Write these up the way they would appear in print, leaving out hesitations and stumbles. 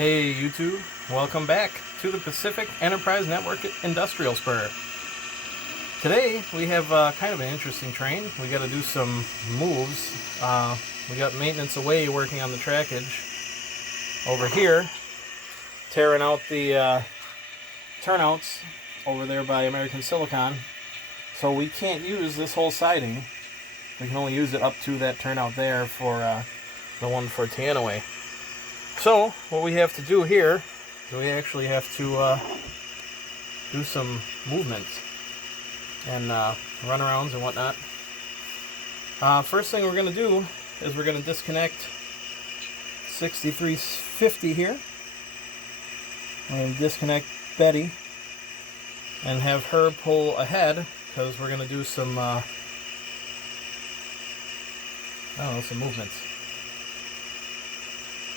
Hey YouTube, welcome back to the Pacific Enterprise Network Industrial Spur. Today we have kind of an interesting train. We got to do some moves. We got maintenance away working on the trackage over here, tearing out the turnouts over there by American Silicon. So we can't use this whole siding. We can only use it up to that turnout there for the one for Teanaway. So what we have to do here is we actually have to do some movements and runarounds and whatnot. First thing we're going to do is we're going to disconnect 6350 here. We're going to disconnect Betty and have her pull ahead because we're going to do some some movements.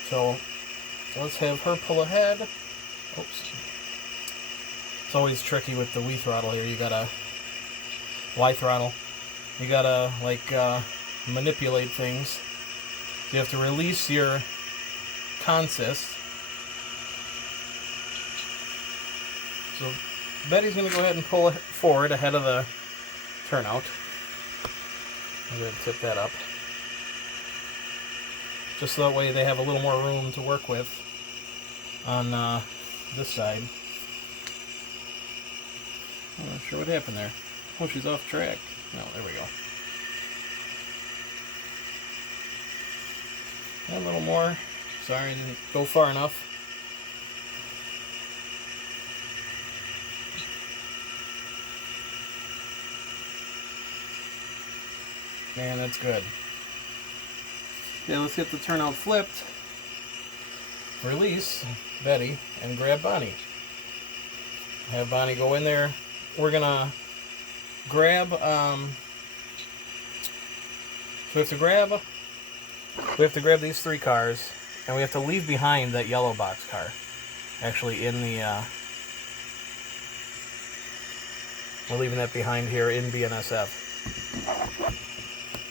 So let's have her pull ahead. Oops. It's always tricky with the Y throttle here. You gotta Y throttle. You gotta manipulate things. You have to release your consist. So Betty's gonna go ahead and pull it forward ahead of the turnout. I'm gonna tip that up. Just so that way they have a little more room to work with on this side. I'm not sure what happened there. Oh, she's off track. No, there we go. A little more. Sorry, I didn't go far enough. Man, that's good. Okay, let's get the turnout flipped, release Betty, and grab Bonnie. Have Bonnie go in there. We're gonna grab, so we have to grab these three cars, and we have to leave behind that yellow box car. Actually in the, we're leaving that behind here in BNSF.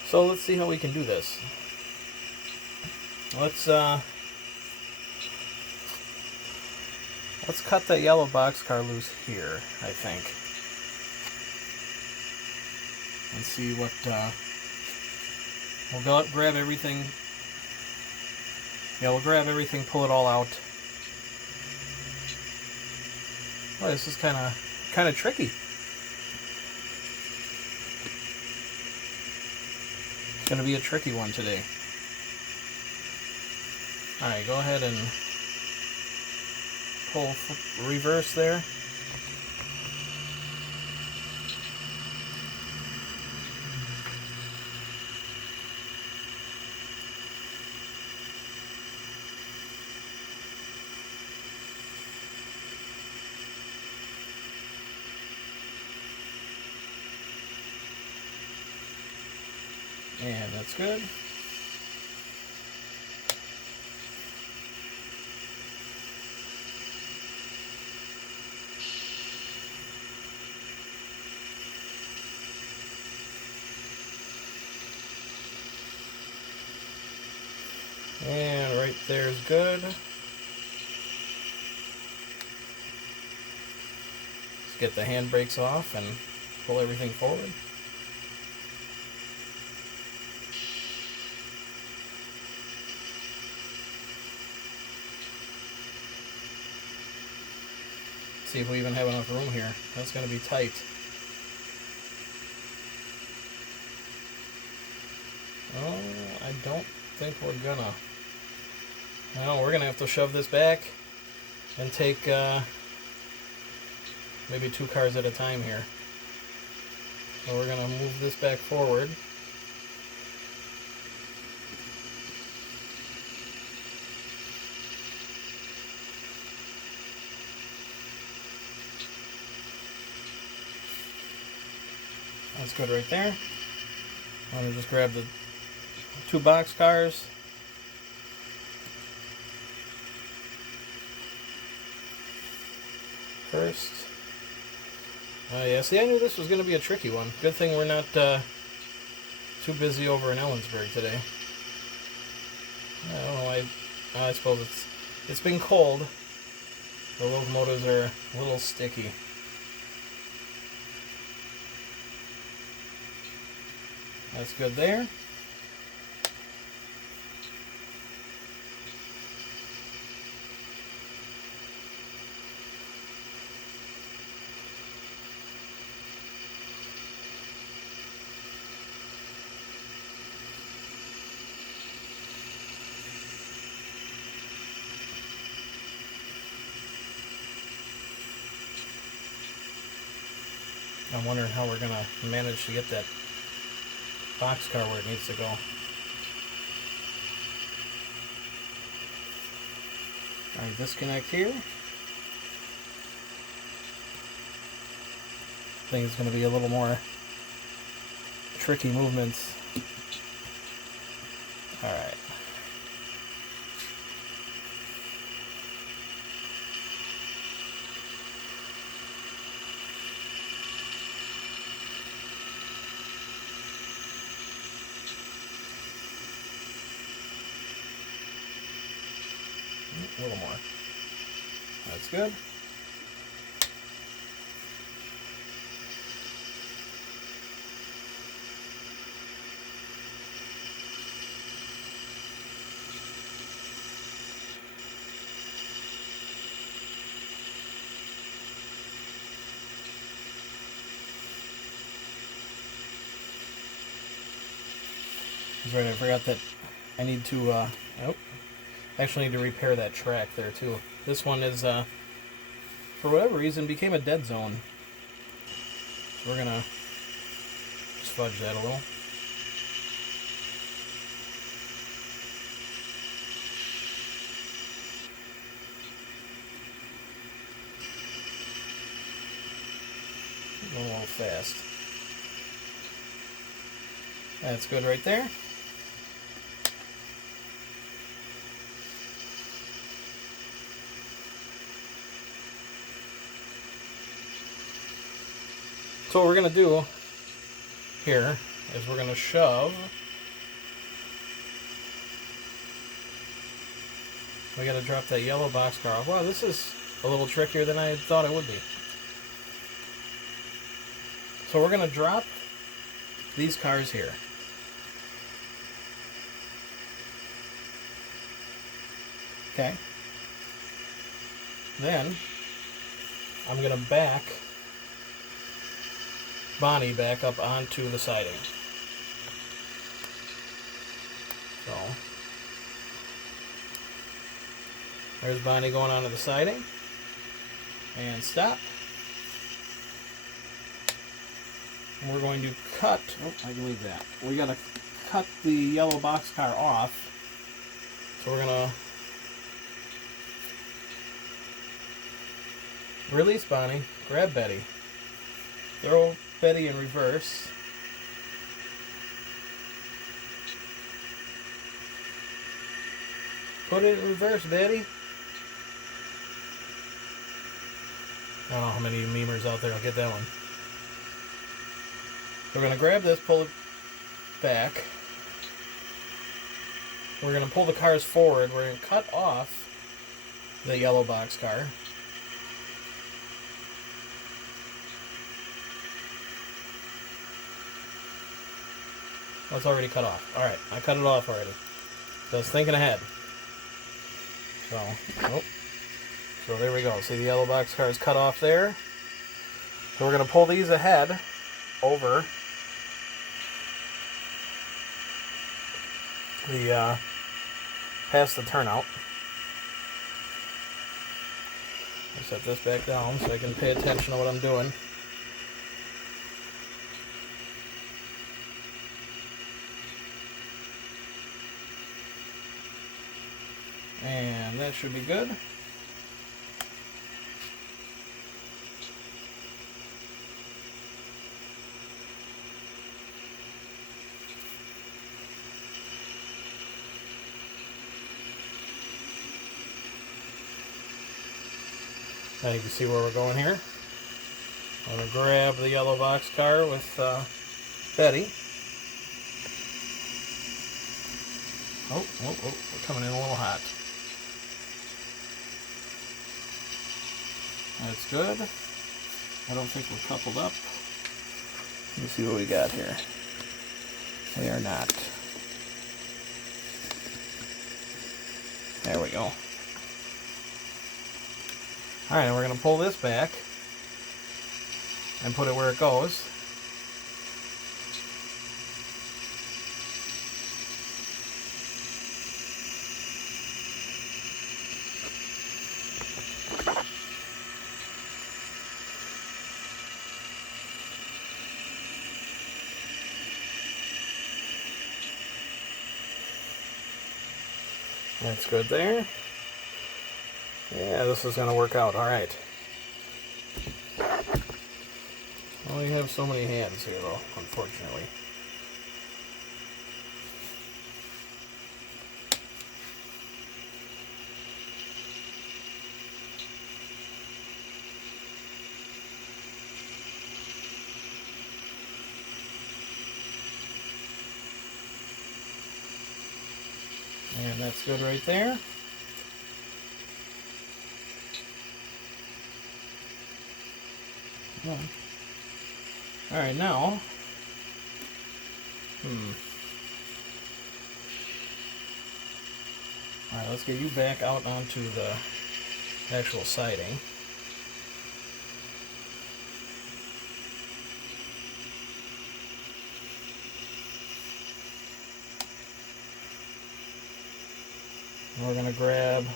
So let's see how we can do this. Let's cut that yellow boxcar loose here, I think. And see what we'll go up, grab everything. Yeah, we'll grab everything, pull it all out. Boy, this is kind of tricky. It's going to be a tricky one today. Alright, go ahead and pull reverse there. And that's good. And right there is good. Let's get the handbrakes off and pull everything forward. See if we even have enough room here. That's going to be tight. Oh, I don't think we're gonna. No, we're gonna have to shove this back and take maybe two cars at a time here. So we're gonna move this back forward. That's good right there. I'm gonna just grab the two box cars. First. Yeah, see, I knew this was going to be a tricky one. Good thing we're not too busy over in Ellensburg today. I don't know why. I suppose it's It's been cold. The locomotives are a little sticky. That's good there. I'm wondering how we're going to manage to get that boxcar where it needs to go. Alright, disconnect here. I think it's going to be a little more tricky movements. Alright. A little more. That's good. That's right, I forgot that I need to, actually need to repair that track there too. This one is, for whatever reason, became a dead zone. So we're gonna just fudge that a little. Going a little fast. That's good right there. So what we're going to do here is we're going to shove. We got to drop that yellow boxcar off. Wow, this is a little trickier than I thought it would be. So we're going to drop these cars here. Okay. Then I'm going to back Bonnie back up onto the siding. So there's Bonnie going onto the siding. And stop. And we're going to cut, oh, I can leave that. We got to cut the yellow boxcar off. So we're going to release Bonnie, grab Betty, throw Betty in reverse. Put it in reverse, Betty. I don't know how many memers out there will get that one. We're going to grab this, pull it back. We're going to pull the cars forward. We're going to cut off the yellow boxcar. Oh, it's already cut off. Alright, I cut it off already. So I was thinking ahead. So there we go. See the yellow boxcar is cut off there. So we're going to pull these ahead over the past the turnout. I set this back down so I can pay attention to what I'm doing. And that should be good. Now you can see where we're going here. I'm going to grab the yellow boxcar with Betty. Oh, we're coming in a little hot. That's good. I don't think we're coupled up. Let me see what we got here. We are not. There we go. Alright, we're going to pull this back and put it where it goes. That's good there. Yeah, this is going to work out. All right. Only have so many hands here, though, unfortunately. And that's good right there. Yeah. All right, now. All right, let's get you back out onto the actual siding. We're going to grab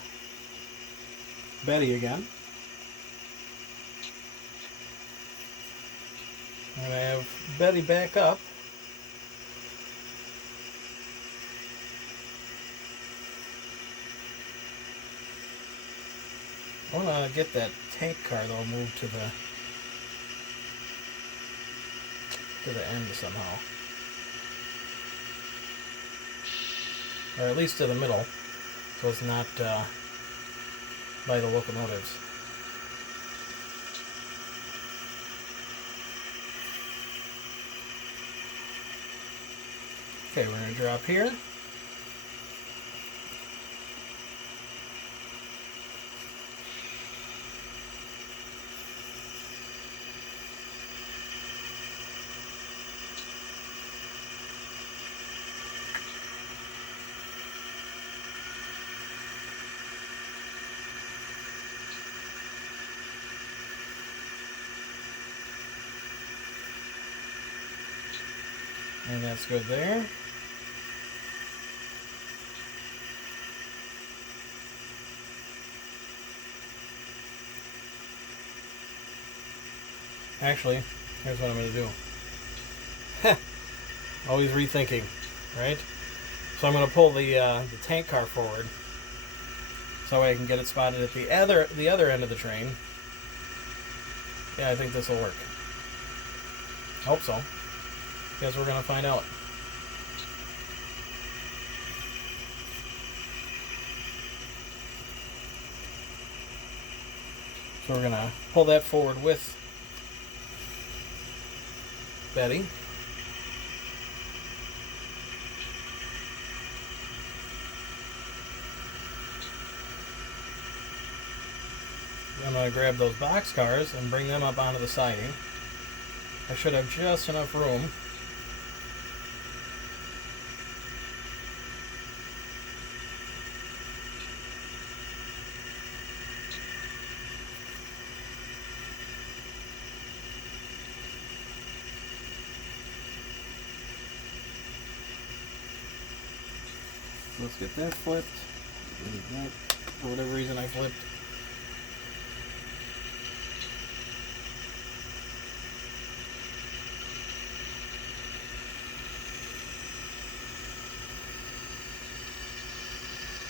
Betty again. I'm going to have Betty back up. I want to get that tank car though moved to the end somehow. Or at least to the middle, so it's not by the locomotives. Okay, we're going to drop here. And that's good there. Actually, here's what I'm going to do. Always rethinking, right? So I'm going to pull the tank car forward so I can get it spotted at the other end of the train. Yeah, I think this will work. Hope so. Guess we're going to find out. So we're going to pull that forward with Betty. I'm going to grab those box cars and bring them up onto the siding. I should have just enough room. Let's get that flipped. For whatever reason I flipped.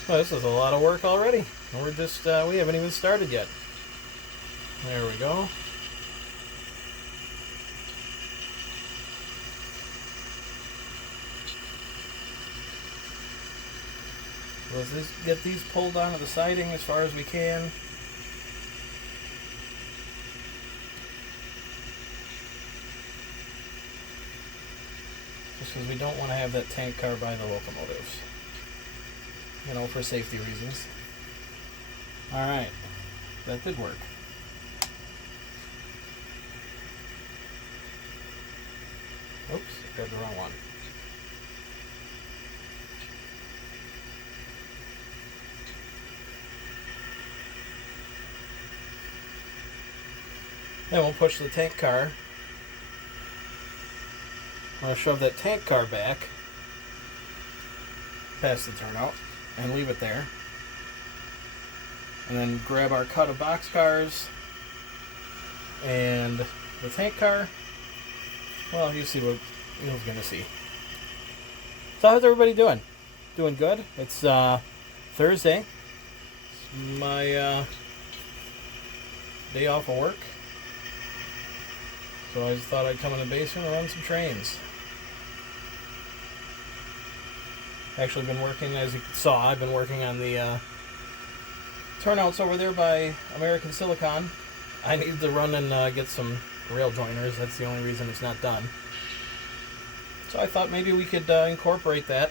Well, this is a lot of work already. And we're just, we haven't even started yet. There we go. Let's get these pulled onto the siding as far as we can. Just because we don't want to have that tank car by the locomotives. You know, for safety reasons. Alright, that did work. Grabbed the wrong one. Then we'll push the tank car. I'm going to shove that tank car back past the turnout and leave it there. And then grab our cut of boxcars and the tank car. Well, you see what Neil's going to see. So how's everybody doing? Doing good. It's Thursday. It's my day off of work. So I just thought I'd come in the basement and run some trains. Actually been working, as you saw, I've been working on the turnouts over there by American Silicon. I need to run and get some rail joiners. That's the only reason it's not done. So I thought maybe we could incorporate that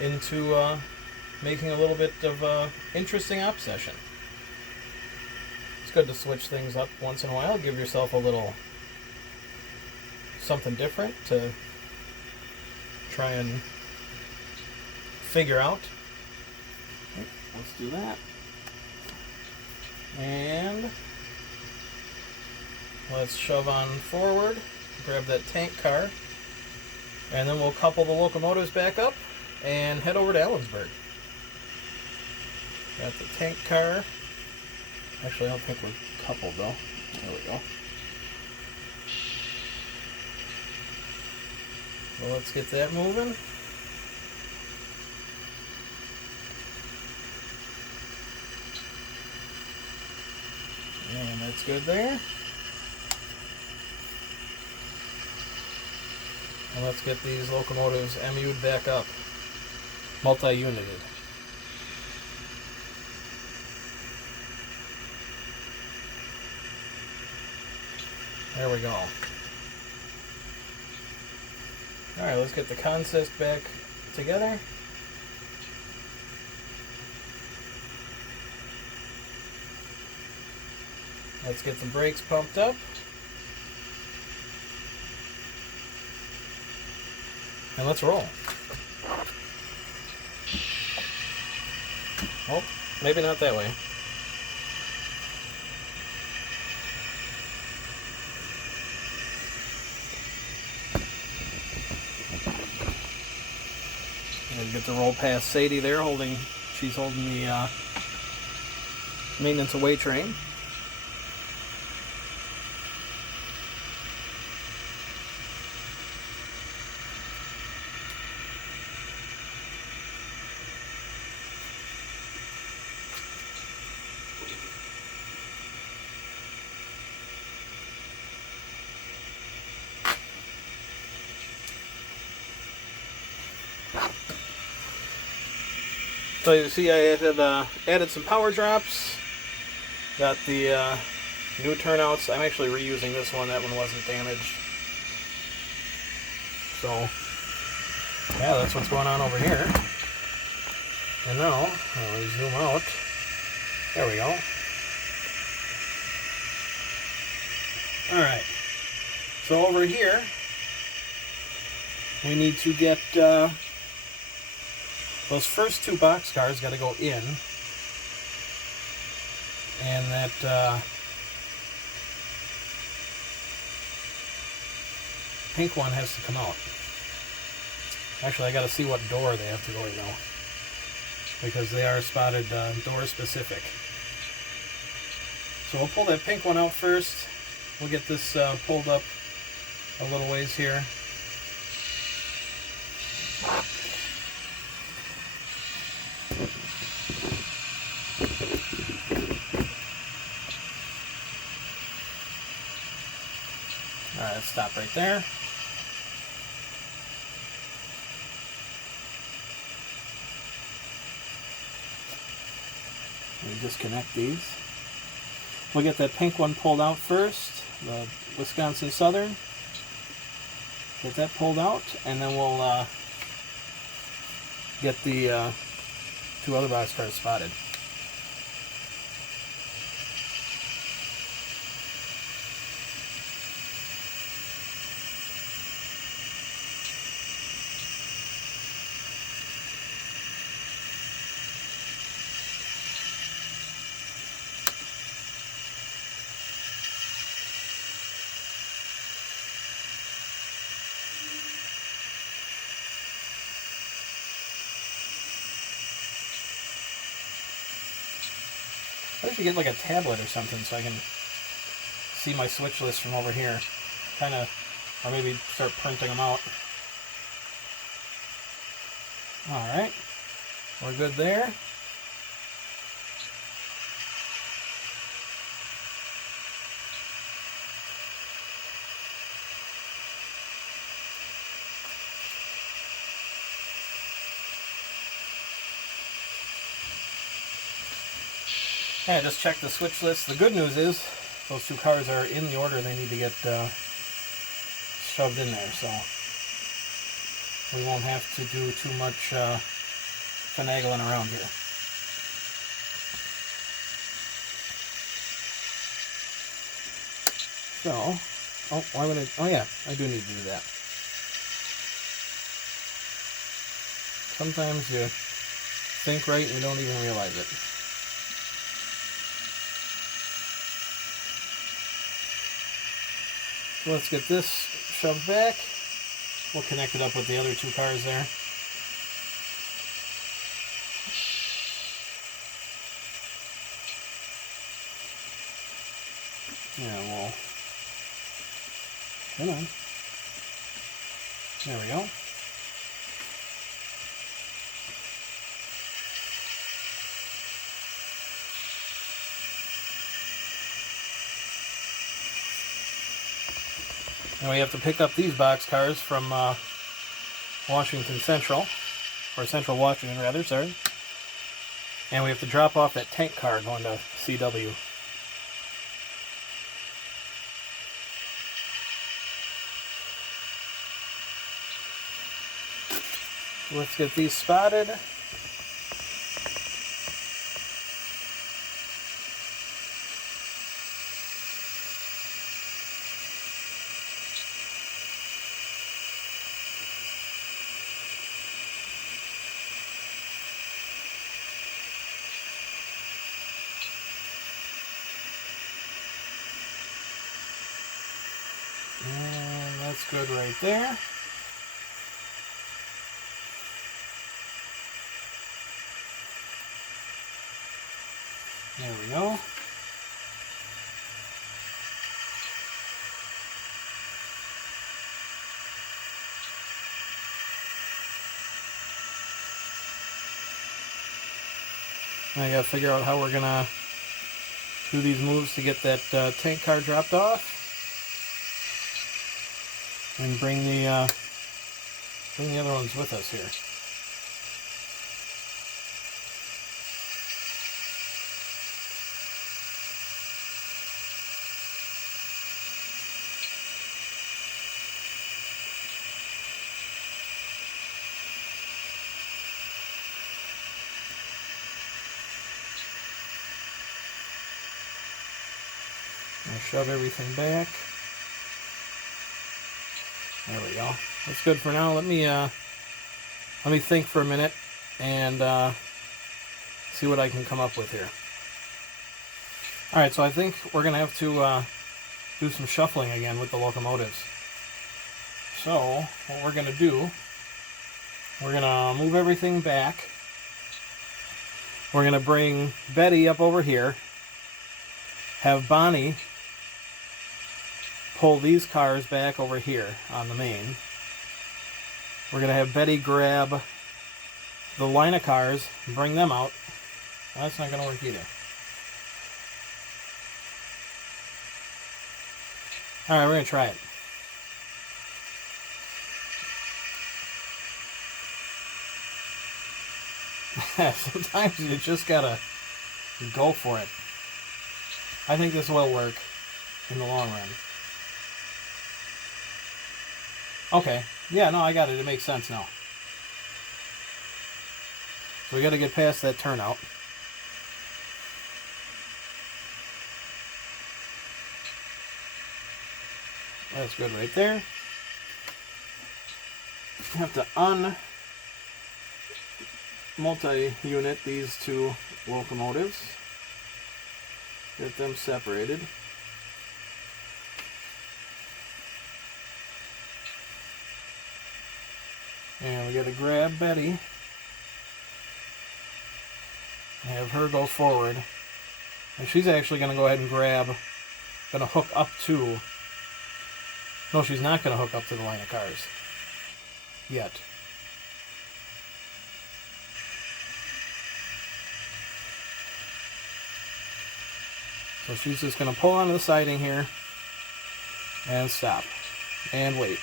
into making a little bit of interesting op session. It's good to switch things up once in a while. Give yourself a little something different to try and figure out. Let's do that. And let's shove on forward, grab that tank car, and then we'll couple the locomotives back up and head over to Ellensburg. Got the tank car. Actually, I don't think we're coupled though. There we go. Well, let's get that moving. And that's good there. And let's get these locomotives MU'd back up. Multi-united. There we go. Alright, let's get the consist back together. Let's get the brakes pumped up. And let's roll. Oh, maybe not that way. And get to roll past Sadie there, she's holding the maintenance away train. So you see I had added some power drops, got the new turnouts. I'm actually reusing this one, that one wasn't damaged. So yeah, that's what's going on over here. And now, I'll zoom out. There we go. Alright, so over here we need to get those first two boxcars got to go in, and that pink one has to come out. Actually, I got to see what door they have to go in now, because they are spotted door specific. So we'll pull that pink one out first. We'll get this pulled up a little ways here. Alright, let's stop right there. We disconnect these. We'll get that pink one pulled out first, the Wisconsin Southern. Get that pulled out, and then we'll get the two other boxcars spotted. I should get like a tablet or something so I can see my switch list from over here. Kind of, or maybe start printing them out. Alright, we're good there. Yeah, I just checked the switch list. The good news is those two cars are in the order they need to get shoved in there, so we won't have to do too much finagling around here. So, oh, why would I? Oh yeah, I do need to do that. Sometimes you think right and you don't even realize it. So let's get this shoved back. We'll connect it up with the other two cars there. Yeah, well, come on. There we go. Now we have to pick up these box cars from Washington Central, or Central Washington rather, sorry. And we have to drop off that tank car going to CW. Let's get these spotted. And that's good right there. There we go. Now I gotta figure out how we're gonna do these moves to get that tank car dropped off and bring the other ones with us here. I'll shove everything back. There we go. That's good for now. Let me think for a minute and see what I can come up with here. All right, so I think we're gonna have to do some shuffling again with the locomotives. So what we're gonna do, we're gonna move everything back. We're gonna bring Betty up over here. Have Bonnie pull these cars back over here on the main. We're going to have Betty grab the line of cars and bring them out. Well, that's not going to work either. Alright, we're going to try it. Sometimes you just got to go for it. I think this will work in the long run. Okay, yeah, no, I got it. It makes sense now. So we got to get past that turnout. That's good right there. Have to multi-unit these two locomotives. Get them separated. And we got to grab Betty. Have her go forward And she's actually going to go ahead and grab, going to hook up to, no, she's not going to hook up to the line of cars yet. So she's just going to pull onto the siding here and stop and wait.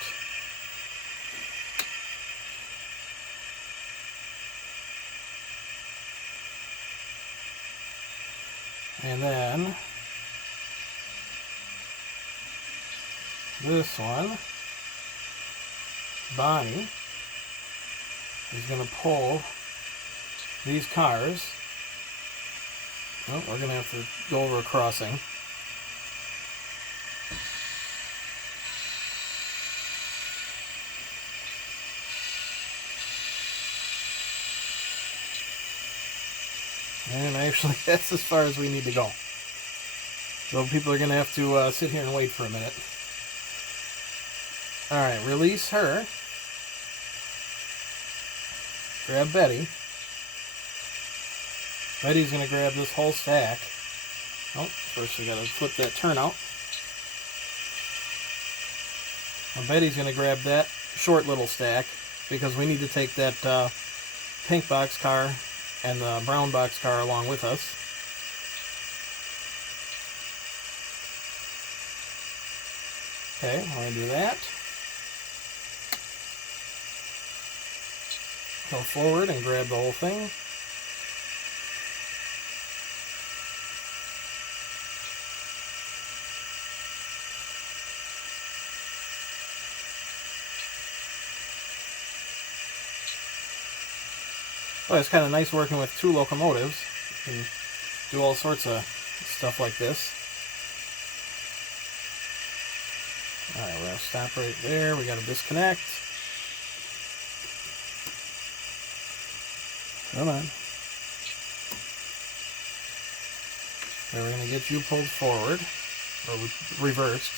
And then this one, Bonnie, is going to pull these cars. Oh, we're going to have to go over a crossing. And actually, that's as far as we need to go. So people are going to have to sit here and wait for a minute. Alright, release her. Grab Betty. Betty's going to grab this whole stack. Oh, first we got to flip that turnout. Now Betty's going to grab that short little stack because we need to take that pink box car and the brown box car along with us. Okay, I'm going to do that. Go forward and grab the whole thing. Oh, it's kind of nice working with two locomotives. You can do all sorts of stuff like this. Alright, we're going to stop right there. We got to disconnect. Come on. So we're going to get you pulled forward, or reversed.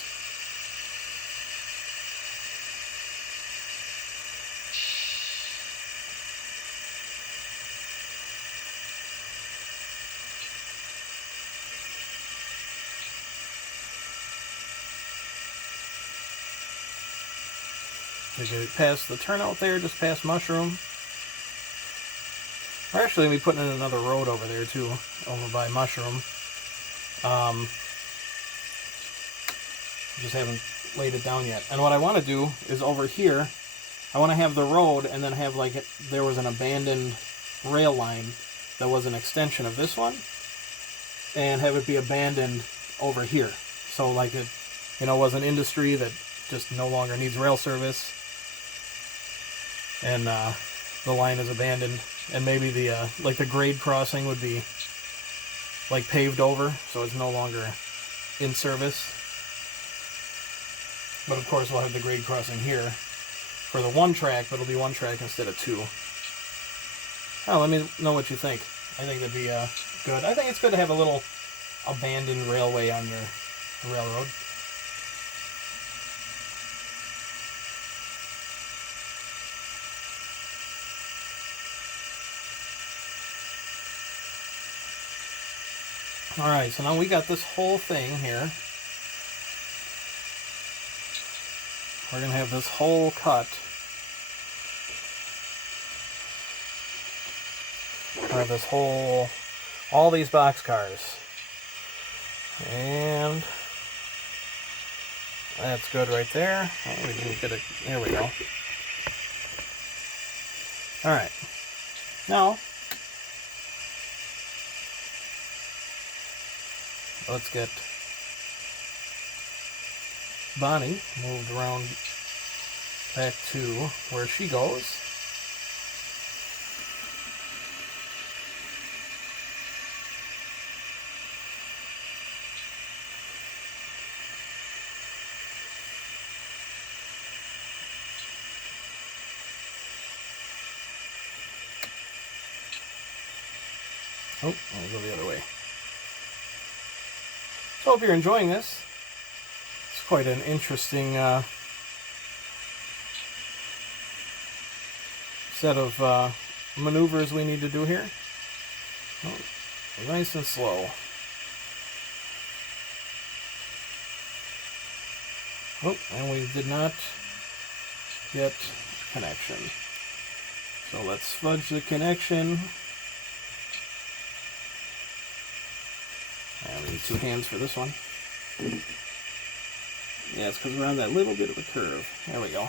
We get past the turnout there, just past Mushroom. We're actually going to be putting in another road over there too, over by Mushroom. Just haven't laid it down yet. And what I want to do is over here, I want to have the road and then have like there was an abandoned rail line that was an extension of this one, and have it be abandoned over here. So like it, was an industry that just no longer needs rail service, and the line is abandoned, and maybe the like the grade crossing would be like paved over, so it's no longer in service. But of course we'll have the grade crossing here for the one track, but it'll be one track instead of two. Oh, let me know what you think. I think that'd be good. I think it's good to have a little abandoned railway on your railroad. Alright, so now we got this whole thing here. We're going to have this whole cut. We have this whole, all these boxcars. And that's good right there. Oh, we didn't get it. There we go. Alright. Now, let's get Bonnie moved around back to where she goes. Oh, I'll go the other way. So hope you're enjoying this. It's quite an interesting set of maneuvers we need to do here. Oh, nice and slow. Oh, and we did not get connection. So let's fudge the connection. And we need 2 hands for this one. Yeah, it's because we're on that little bit of a curve. There we go.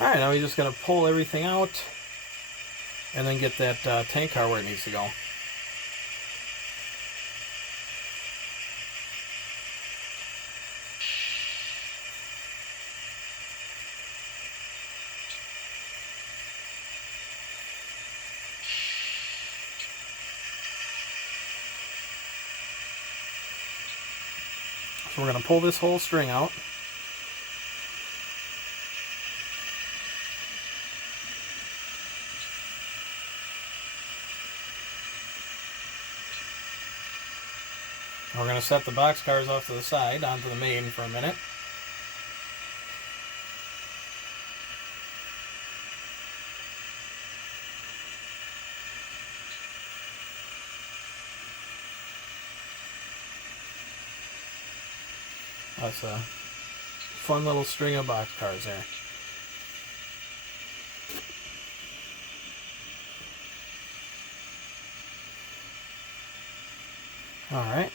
Alright, now we're just going to pull everything out and then get that tank car where it needs to go. So we're going to pull this whole string out. We're going to set the box cars off to the side onto the main for a minute. That's a fun little string of box cars there. All right.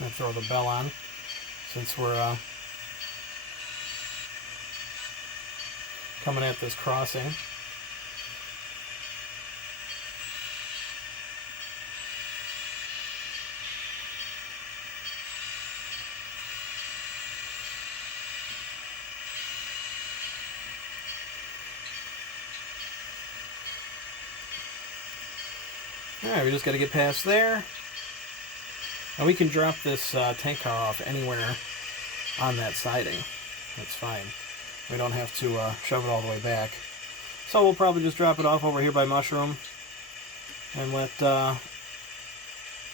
I'm going to throw the bell on since we're coming at this crossing. Alright, we just got to get past there. And we can drop this tank car off anywhere on that siding. That's fine. We don't have to shove it all the way back. So we'll probably just drop it off over here by Mushroom and let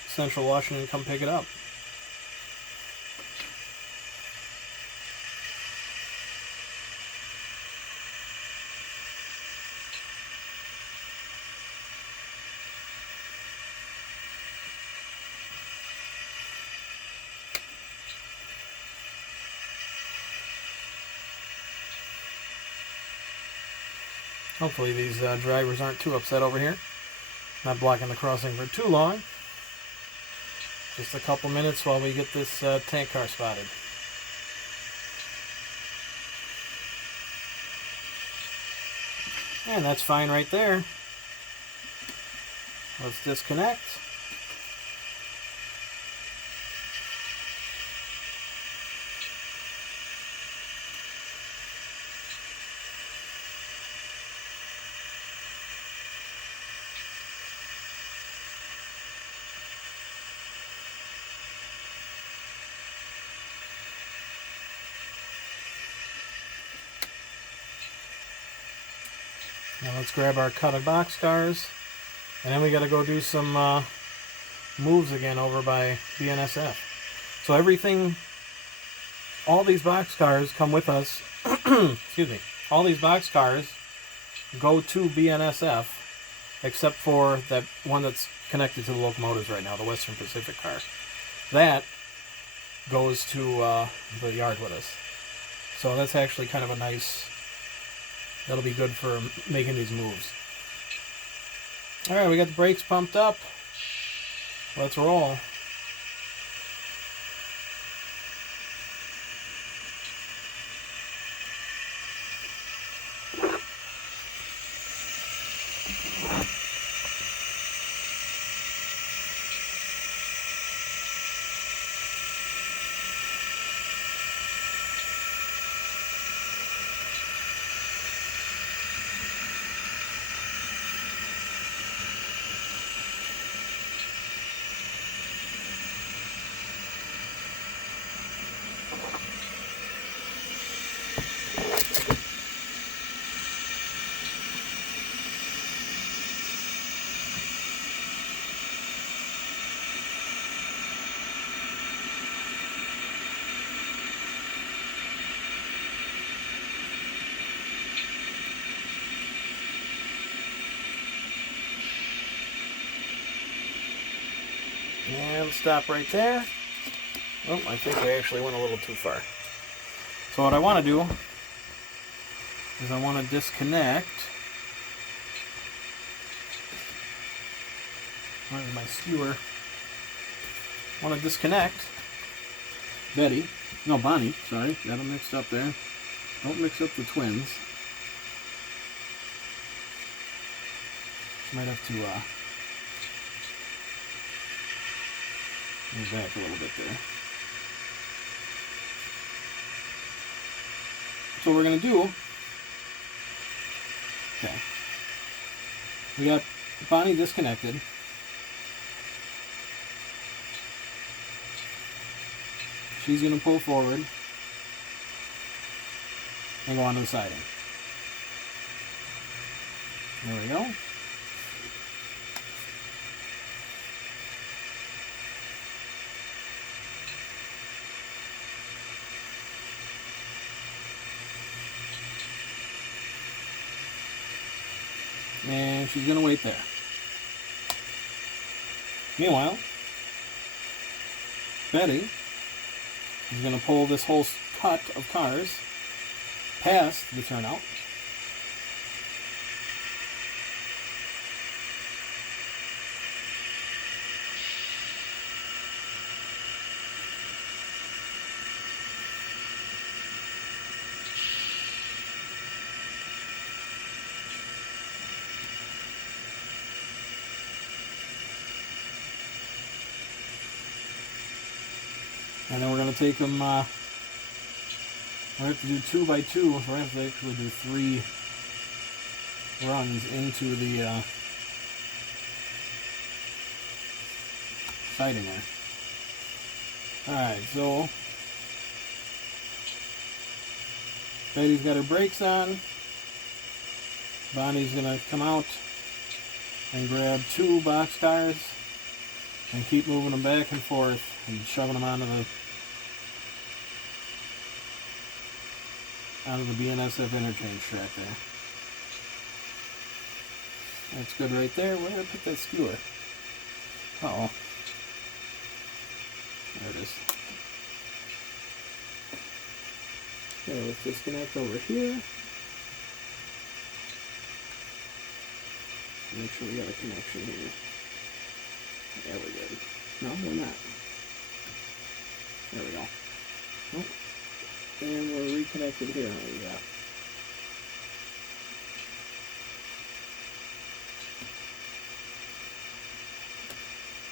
Central Washington come pick it up. Hopefully these drivers aren't too upset over here. Not blocking the crossing for too long. Just a couple minutes while we get this tank car spotted. And that's fine right there. Let's disconnect. Now let's grab our cut of box cars, and then we got to go do some moves again over by BNSF. So everything, all these box cars come with us. Excuse me. All these box cars go to BNSF, except for that one that's connected to the locomotives right now, the Western Pacific car. That goes to the yard with us. So that's actually kind of a nice. That'll be good for making these moves. Alright, we got the brakes pumped up. Let's roll. one stop right there. Oh, I think I actually went a little too far. So what I want to do is I want to disconnect. Where's my skewer? I want to disconnect Bonnie, sorry, got them mixed up there. Don't mix up the twins. Might have to move back a little bit there. So what we're going to do, okay, we got Bonnie disconnected. She's going to pull forward and go onto the siding. There we go. And she's going to wait there. Meanwhile, Betty is going to pull this whole cut of cars past the turnout. And then we're going to take them, we're going to have to do 2 by 2, we're going to have to actually do 3 runs into the siding there. Alright, so Betty's got her brakes on. Bonnie's going to come out and grab 2 box cars and keep moving them back and forth and shoving them onto the BNSF interchange track there. That's good right there. Where did I put that skewer? Uh-oh. There it is. Okay, let's disconnect over here. Make sure we got a connection here. Yeah, we're good. No, we're not. There we go. Oh. And we're reconnected here. What do we got?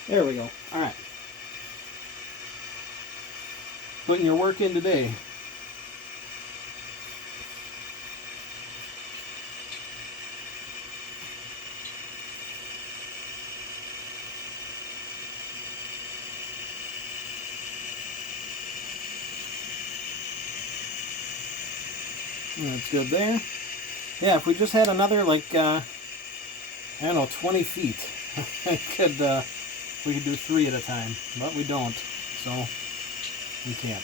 There we go. Alright. Putting your work in today. That's good there. Yeah, if we just had another, like, I don't know, 20 feet, we could do 3 at a time, but we don't, so we can't.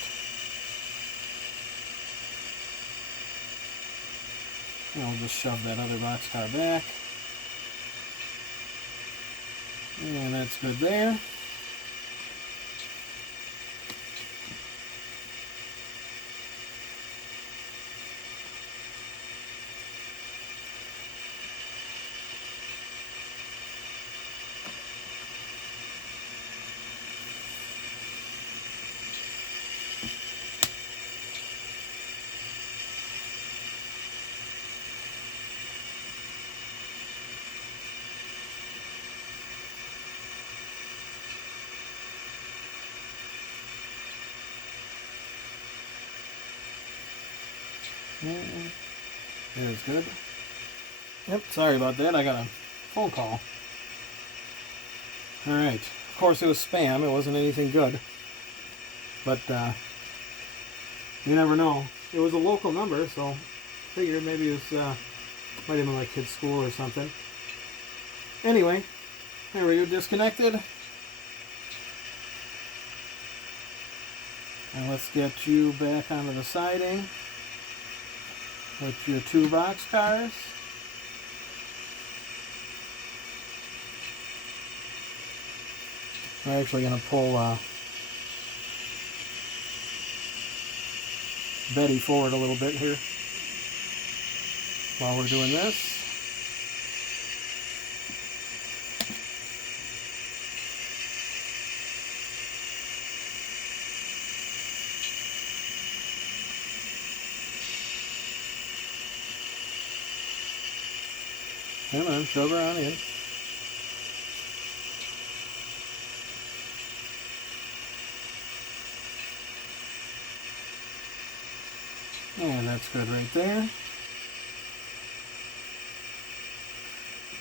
And I'll just shove that other boxcar back. And that's good there. There's good. Yep, sorry about that. I got a phone call. Alright. Of course it was spam. It wasn't anything good. But, you never know. It was a local number, so I figured maybe it was, might have been like kids' school or something. Anyway, there we go. Disconnected. And let's get you back onto the siding with your 2 box cars. I'm actually going to pull Betty forward a little bit here while we're doing this. Come on, shove her on in. And that's good right there.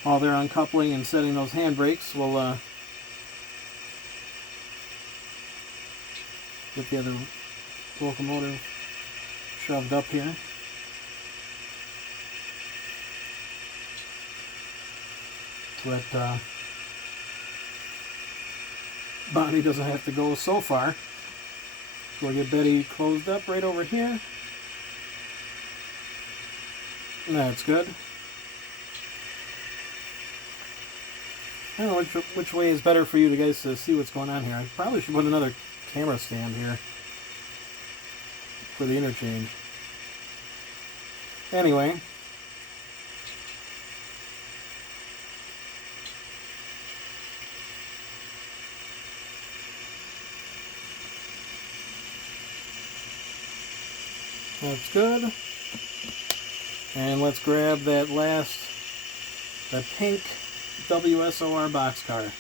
While they're uncoupling and setting those handbrakes, we'll get the other locomotive shoved up here. So that Bonnie doesn't have to go so far. So we'll get Betty closed up right over here. That's good. I don't know which way is better for you guys to see what's going on here. I probably should put another camera stand here for the interchange. Anyway. That's good. And let's grab that pink WSOR boxcar.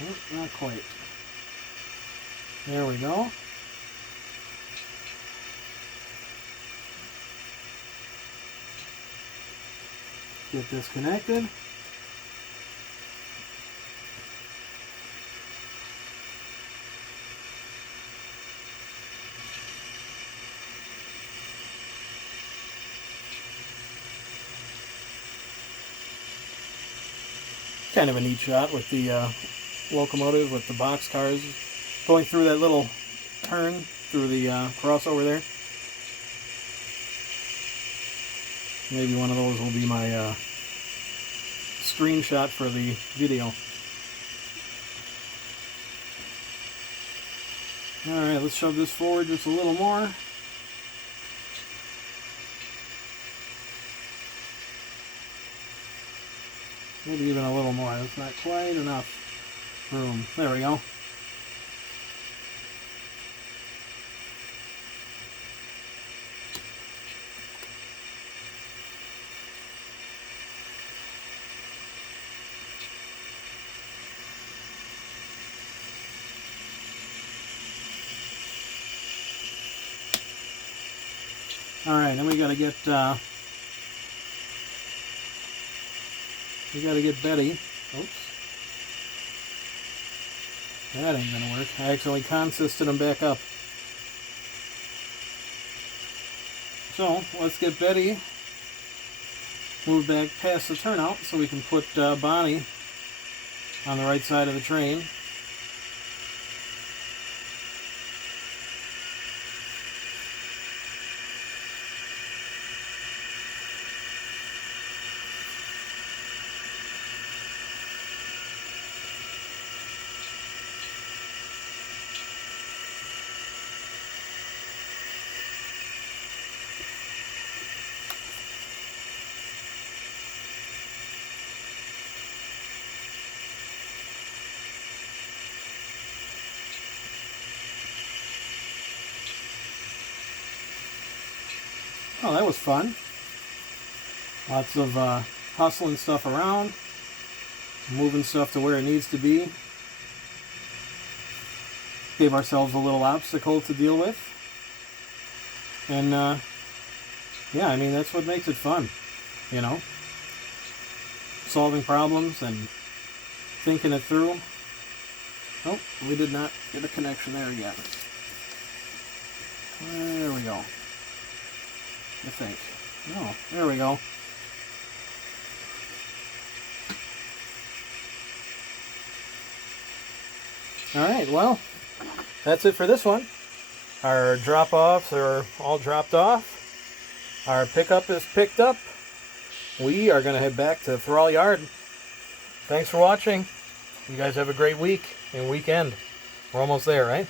Oh, not quite. There we go. Get this connected. Kind of a neat shot with the locomotive with the box cars going through that little turn through the crossover there. Maybe one of those will be my screenshot for the video. Alright, let's shove this forward just a little more. Maybe even a little more. That's not quite enough room. There we go. Alright, then we gotta get Betty. Oops. That ain't gonna work. I accidentally consisted them back up. So, let's get Betty moved back past the turnout so we can put Bonnie on the right side of the train. Oh, that was fun. Lots of hustling stuff around, moving stuff to where it needs to be. Gave ourselves a little obstacle to deal with. And, yeah, I mean, that's what makes it fun, you know? Solving problems and thinking it through. Oh, we did not get a connection there yet. There we go. I think. Oh, there we go. Alright, well, that's it for this one. Our drop-offs are all dropped off. Our pickup is picked up. We are going to head back to Thrall Yard. Thanks for watching. You guys have a great week and weekend. We're almost there, right?